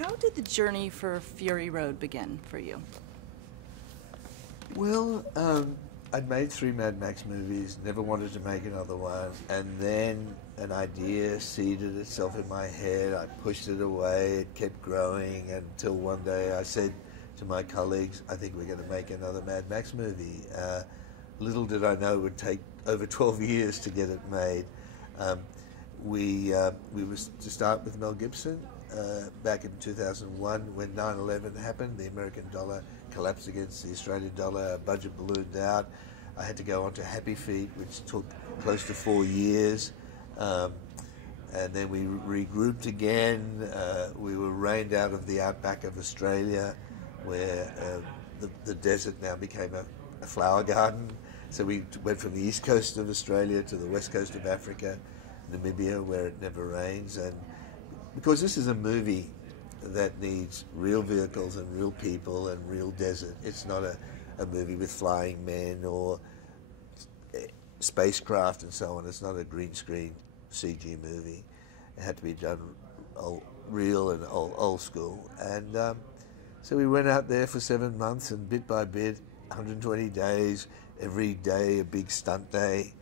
how did the journey for Fury Road begin for you? Well, I'd made 3 Mad Max movies, never wanted to make another one, and then an idea seeded itself in my head. I pushed it away, it kept growing, until one day I said to my colleagues, I think we're going to make another Mad Max movie. Little did I know it would take over 12 years to get it made. We were to start with Mel Gibson back in 2001 when 9/11 happened. The American dollar collapsed against the Australian dollar, our budget ballooned out. I had to go on to Happy Feet, which took close to 4 years. And then we regrouped again. We were rained out of the outback of Australia, where the desert now became a flower garden. So we went from the east coast of Australia to the west coast of Africa, Namibia, where it never rains. And because this is a movie that needs real vehicles and real people and real desert, it's not a movie with flying men or spacecraft and so on. It's not a green screen CG movie. It had to be done real and old school. And so we went out there for 7 months, and bit by bit, 120 days, every day a big stunt day.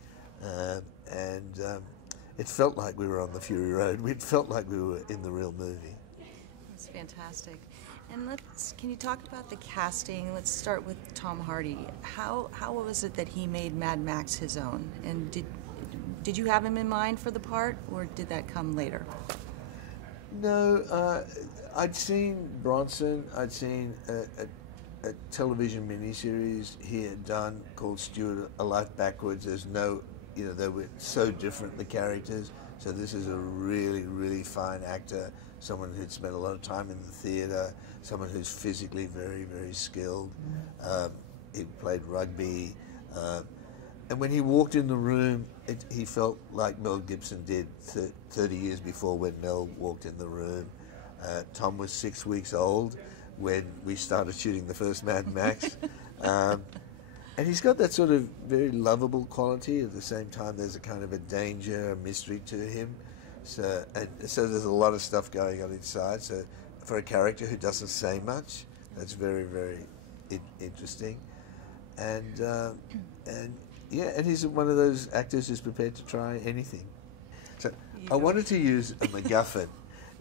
It felt like we were on the Fury Road. It felt like we were in the real movie. That's fantastic. And can you talk about the casting? Let's start with Tom Hardy. How was it that he made Mad Max his own? And did you have him in mind for the part, or did that come later? No, I'd seen Bronson. I'd seen a television miniseries he had done called Stuart, A Life Backwards. There's no, they were so different, the characters. So this is a really, really fine actor, someone who'd spent a lot of time in the theater, someone who's physically very, very skilled. He played rugby. And when he walked in the room, he felt like Mel Gibson did 30 years before when Mel walked in the room. Tom was 6 weeks old when we started shooting the first Mad Max. And he's got that sort of very lovable quality. At the same time, there's a kind of a danger, a mystery to him. So there's a lot of stuff going on inside. So for a character who doesn't say much, that's very, very interesting. And he's one of those actors who's prepared to try anything. So I wanted to use a MacGuffin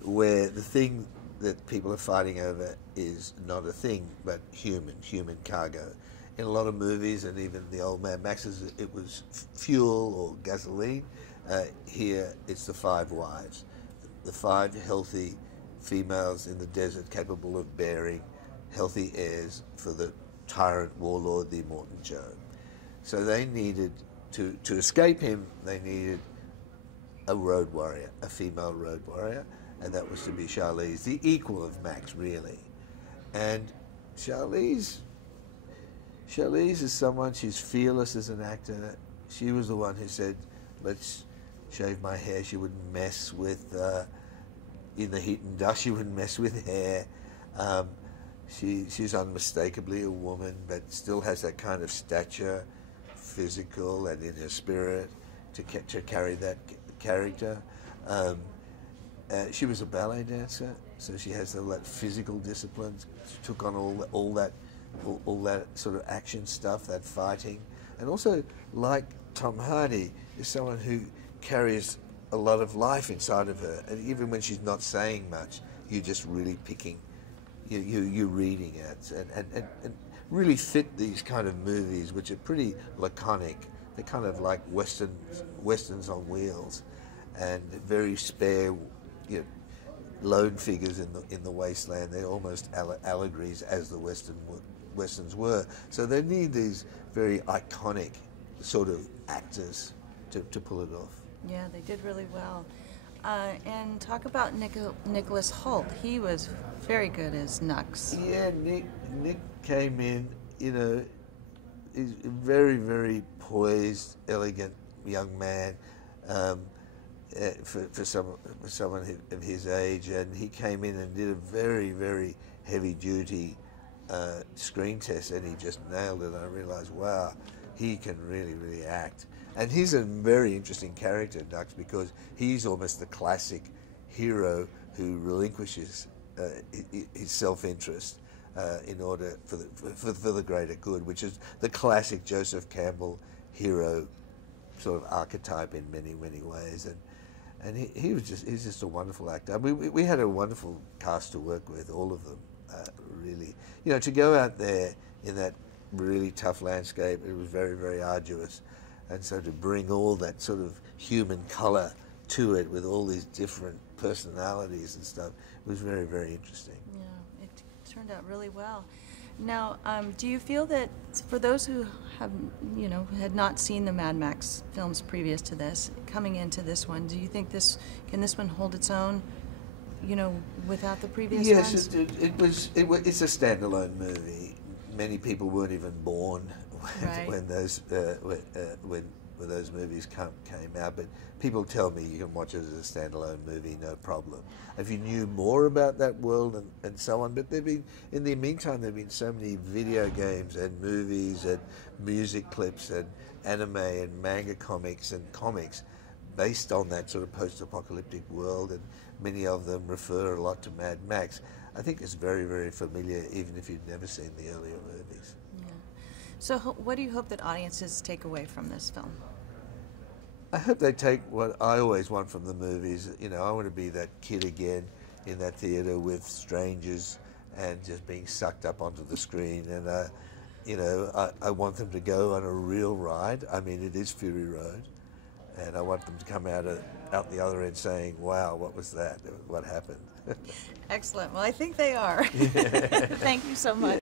where the thing that people are fighting over is not a thing, but human cargo. In a lot of movies, and even the old Mad Maxes, it was fuel or gasoline. Here, it's the 5 wives, the 5 healthy females in the desert capable of bearing healthy heirs for the tyrant warlord, the Immortan Joe. So they needed, to escape him, they needed a road warrior, a female road warrior, and that was to be Charlize, the equal of Max, really. And Charlize is someone, she's fearless as an actor. She was the one who said, let's shave my hair. She wouldn't mess with, in the heat and dust, she wouldn't mess with hair. She's unmistakably a woman, but still has that kind of stature, physical and in her spirit, to carry that character. She was a ballet dancer, so she has all that physical discipline. She took on all that sort of action stuff, that fighting. And also, like Tom Hardy, is someone who carries a lot of life inside of her. And even when she's not saying much, you're just really picking, you're reading it. And really fit these kind of movies, which are pretty laconic. They're kind of like westerns on wheels, and very spare, lone figures in the wasteland. They're almost allegories, as the westerns were. So they need these very iconic sort of actors to pull it off. Yeah, they did really well. And talk about Nicholas Hoult. He was very good as Nux. Yeah, Nick came in, he's a very, very poised, elegant young man for someone of his age, and he came in and did a very, very heavy-duty screen test, and he just nailed it. I realized, wow, he can really, really act. And he's a very interesting character, Nux, because he's almost the classic hero who relinquishes his self-interest in order for the greater good, which is the classic Joseph Campbell hero sort of archetype in many ways. And he's just a wonderful actor. We had a wonderful cast to work with, all of them, really. You know, to go out there in that really tough landscape, it was very arduous. And so to bring all that sort of human colour to it with all these different personalities and stuff, it was very interesting. Yeah, it turned out really well. Now, do you feel that for those who have, you know, had not seen the Mad Max films previous to this, coming into this one, do you think can this one hold its own, you know, without the previous ones? Yes, it's a standalone movie. Many people weren't even born when those movies came out, but people tell me you can watch it as a standalone movie, no problem. If you knew more about that world and so on, but in the meantime, there have been so many video games and movies and music clips and anime and manga comics and comics based on that sort of post-apocalyptic world, and many of them refer a lot to Mad Max. I think it's very familiar, even if you've never seen the earlier movies. Yeah. So what do you hope that audiences take away from this film? I hope they take what I always want from the movies. You know, I want to be that kid again in that theater with strangers and just being sucked up onto the screen. And, you know, I want them to go on a real ride. I mean, it is Fury Road. And I want them to come out the other end saying, wow, what was that? What happened? Excellent. Well, I think they are. Thank you so much.